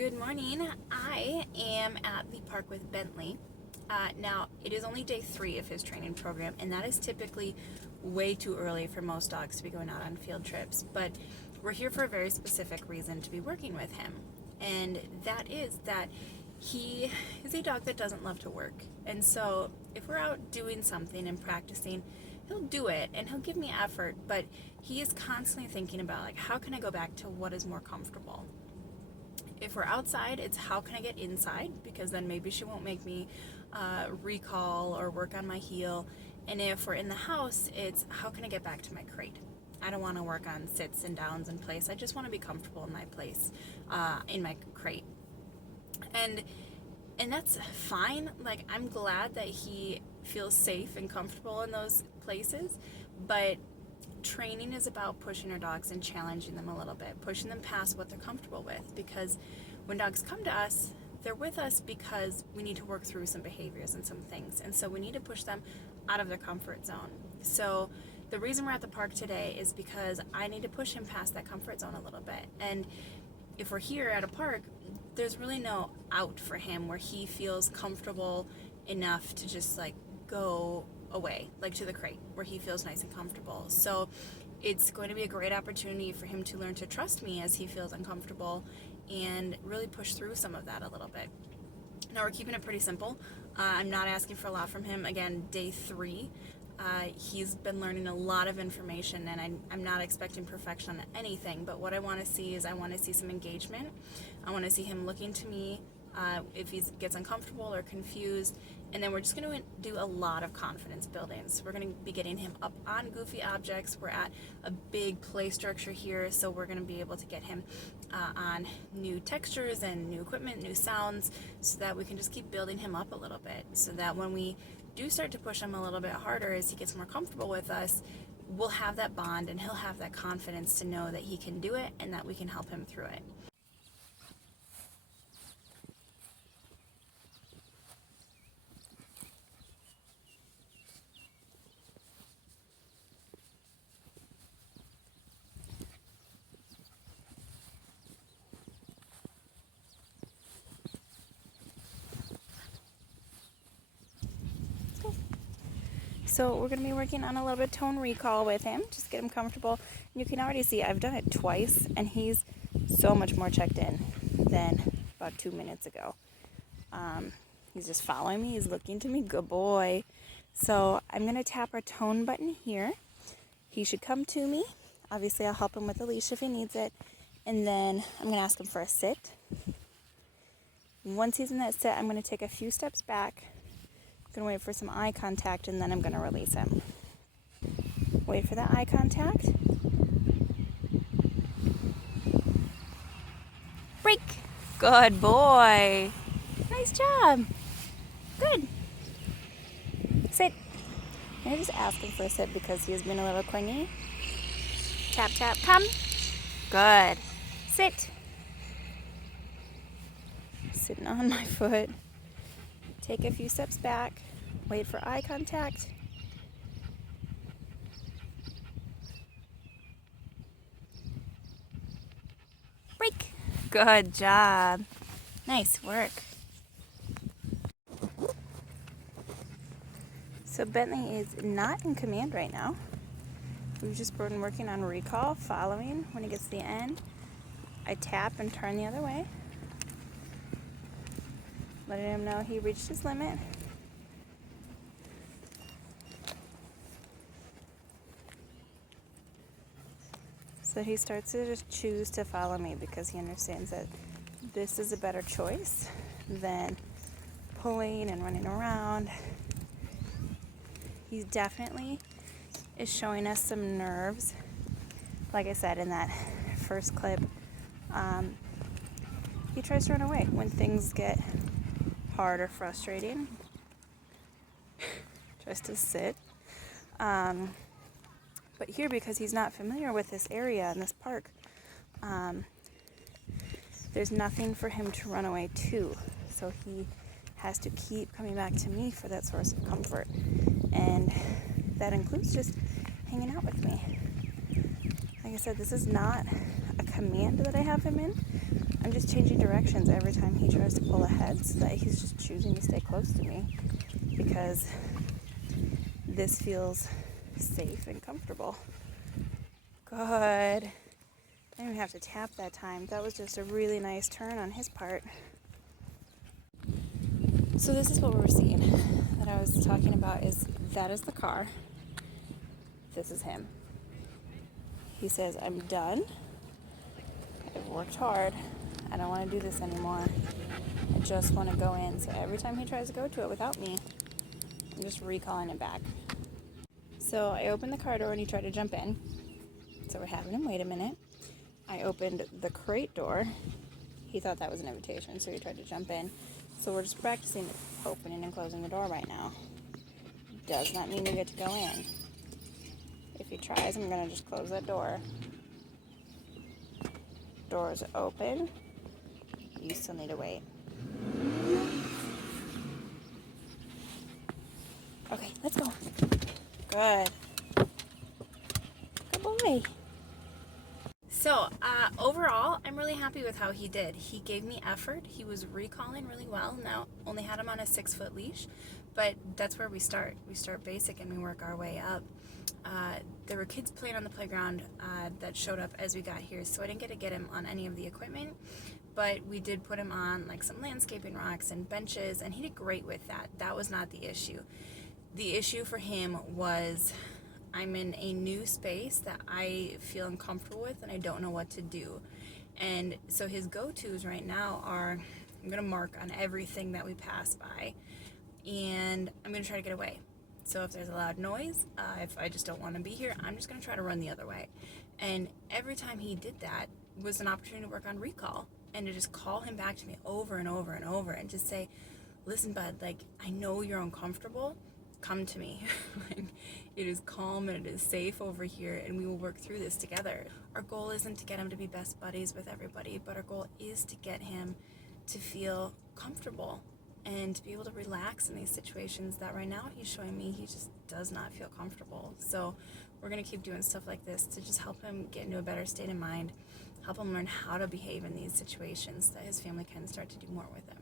Good morning. I am at the park with Bentley. Now, it is only day 3 of his training program, and that is typically way too early for most dogs to be going out on field trips. But we're here for a very specific reason to be working with him, and that is that he is a dog that doesn't love to work. And so, if we're out doing something and practicing, he'll do it and he'll give me effort, but he is constantly thinking about, like, how can I go back to what is more comfortable? If we're outside, it's how can I get inside, because then maybe she won't make me recall or work on my heel. And if we're in the house, it's how can I get back to my crate. I don't want to work on sits and downs in place. I just want to be comfortable in my place, in my crate. And that's fine. Like, I'm glad that he feels safe and comfortable in those places, but training is about pushing our dogs and challenging them a little bit, pushing them past what they're comfortable with, because when dogs come to us, they're with us because we need to work through some behaviors and some things, and so we need to push them out of their comfort zone. So the reason we're at the park today is because I need to push him past that comfort zone a little bit. And if we're here at a park, there's really no out for him where he feels comfortable enough to just like go away, like to the crate where he feels nice and comfortable. So it's going to be a great opportunity for him to learn to trust me as he feels uncomfortable and really push through some of that a little bit. Now, we're keeping it pretty simple. I'm not asking for a lot from him. Again, day 3. He's been learning a lot of information, and I'm not expecting perfection on anything, but what I want to see is I want to see some engagement. I want to see him looking to me if he gets uncomfortable or confused, and then we're just going to do a lot of confidence building. So we're going to be getting him up on goofy objects. We're at a big play structure here, so we're going to be able to get him on new textures and new equipment, new sounds, so that we can just keep building him up a little bit, so that when we do start to push him a little bit harder as he gets more comfortable with us, we'll have that bond and he'll have that confidence to know that he can do it and that we can help him through it. So we're going to be working on a little bit of tone recall with him, just get him comfortable. And you can already see I've done it twice, and he's so much more checked in than about 2 minutes ago. He's just following me, he's looking to me, good boy. So I'm going to tap our tone button here. He should come to me. Obviously I'll help him with the leash if he needs it. And then I'm going to ask him for a sit. Once he's in that sit, I'm going to take a few steps back. I'm going to wait for some eye contact, and then I'm going to release him. Wait for that eye contact. Break. Good boy. Nice job. Good. Sit. I'm just asking for a sit because he has been a little clingy. Tap, tap, come. Good. Sit. Sitting on my foot. Take a few steps back, wait for eye contact. Break. Good job. Nice work. So Bentley is not in command right now. We've just been working on recall, following. When he gets to the end, I tap and turn the other way, letting him know he reached his limit. So he starts to just choose to follow me because he understands that this is a better choice than pulling and running around. He definitely is showing us some nerves. Like I said in that first clip, he tries to run away when things get hard or frustrating. Tries to sit. But here, because he's not familiar with this area and this park, there's nothing for him to run away to. So he has to keep coming back to me for that source of comfort. And that includes just hanging out with me. Like I said, this is not a command that I have him in. I'm I'm just changing directions every time he tries to pull ahead, so that he's just choosing to stay close to me because this feels safe and comfortable. Good. I didn't even have to tap that time. That was just a really nice turn on his part. So this is what we're seeing that I was talking about is that is the car. This is him. He says, I'm done. I've worked hard. I don't want to do this anymore. I just want to go in. So every time he tries to go to it without me, I'm just recalling it back. So I opened the car door and he tried to jump in. So we're having him wait a minute. I opened the crate door. He thought that was an invitation, so he tried to jump in. So we're just practicing opening and closing the door right now. Does not mean you get to go in. If he tries, I'm going to just close that door. Door's open. You still need to wait. Okay, let's go. Good. Good boy. So, overall, I'm really happy with how he did. He gave me effort. He was recalling really well. Now, only had him on a 6-foot leash, but that's where we start. We start basic and we work our way up. There were kids playing on the playground that showed up as we got here, so I didn't get him on any of the equipment, but we did put him on like some landscaping rocks and benches, and he did great with that. That was not the issue. The issue for him was I'm in a new space that I feel uncomfortable with and I don't know what to do. And so his go-tos right now are I'm going to mark on everything that we pass by and I'm going to try to get away. So if there's a loud noise, if I just don't want to be here, I'm just going to try to run the other way. And every time he did that was an opportunity to work on recall and to just call him back to me over and over and over and just say, listen, bud, like, I know you're uncomfortable. Come to me. It is calm and it is safe over here and we will work through this together. Our goal isn't to get him to be best buddies with everybody, but our goal is to get him to feel comfortable and to be able to relax in these situations that right now he's showing me he just does not feel comfortable. So we're going to keep doing stuff like this to just help him get into a better state of mind, help him learn how to behave in these situations so that his family can start to do more with him.